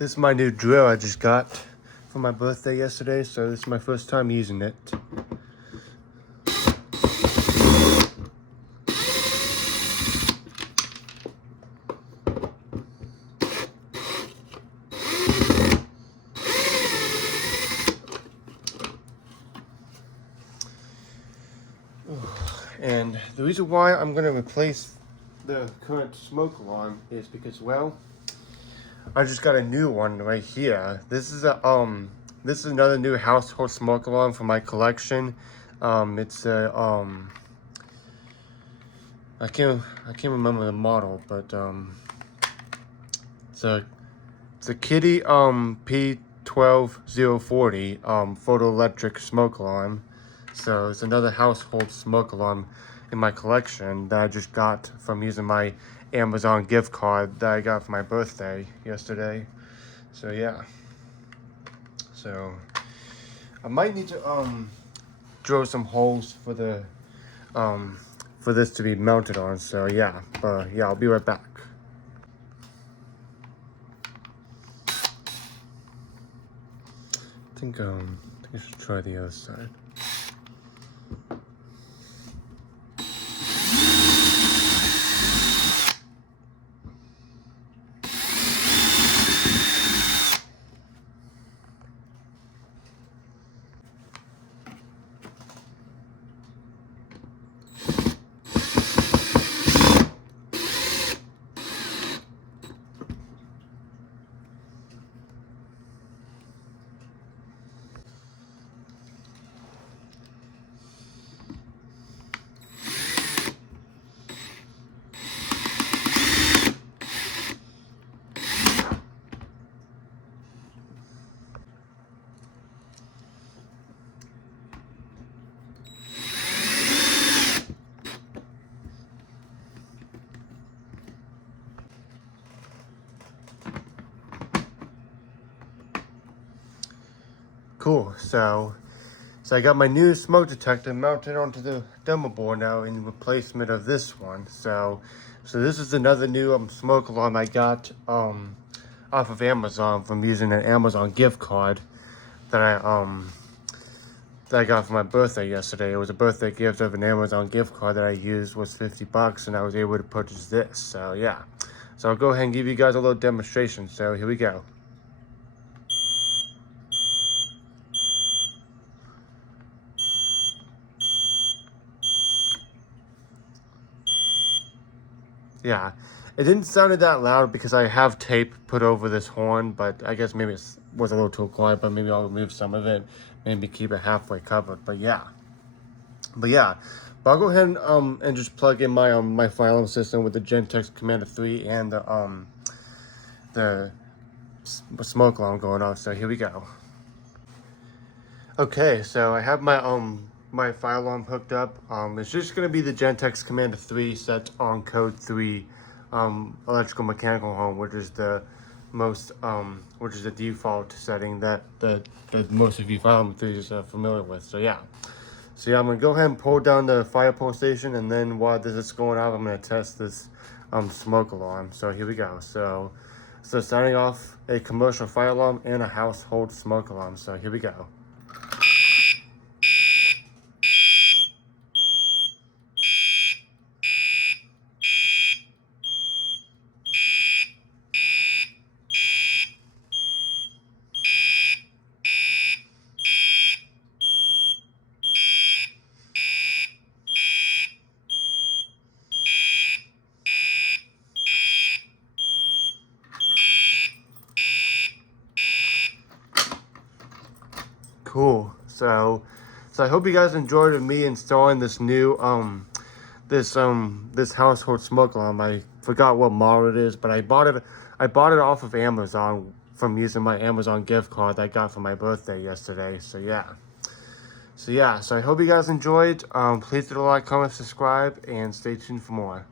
This is my new drill I just got for my birthday yesterday, so this is my first time using it. And the reason why I'm going to replace the current smoke alarm is because, well, I just got a new one right here. This is another new household smoke alarm for my collection. It's a I can't remember the model, but it's a Kitty P12040 photoelectric smoke alarm. So it's another household smoke alarm in my collection that I just got from using my Amazon gift card that I got for my birthday yesterday. So yeah. So I might need to drill some holes for the for this to be mounted on. So yeah, but yeah, I'll be right back. I think I should try the other side. Cool. So I got my new smoke detector mounted onto the demo board now in replacement of this one. So this is another new smoke alarm I got off of Amazon from using an Amazon gift card that I got for my birthday yesterday. It was a birthday gift of an Amazon gift card that I used, was $50, and I was able to purchase this. So yeah. So I'll go ahead and give you guys a little demonstration. So here we go. Yeah, it didn't sound that loud because I have tape put over this horn, but I guess maybe it was a little too quiet, but maybe I'll remove some of it, maybe keep it halfway covered, but yeah. But I'll go ahead and just plug in my my fire alarm system with the Gentex Commander 3 and the smoke alarm going off, so here we go. Okay, so I have my fire alarm hooked up. It's just gonna be the Gentex Commander 3 set on code 3 electrical mechanical home, which is the most which is the default setting that the most of you fire alarm enthusiasts are familiar with. So yeah. So yeah, I'm gonna go ahead and pull down the fire pole station, and then while this is going off, I'm gonna test this smoke alarm. So here we go. So starting off a commercial fire alarm and a household smoke alarm. So here we go. Cool. So I hope you guys enjoyed me installing this new this household smoke alarm. I forgot what model it is, but I bought it off of Amazon from using my Amazon gift card that I got for my birthday yesterday. So yeah. So I hope you guys enjoyed. Please do like, comment, subscribe, and stay tuned for more.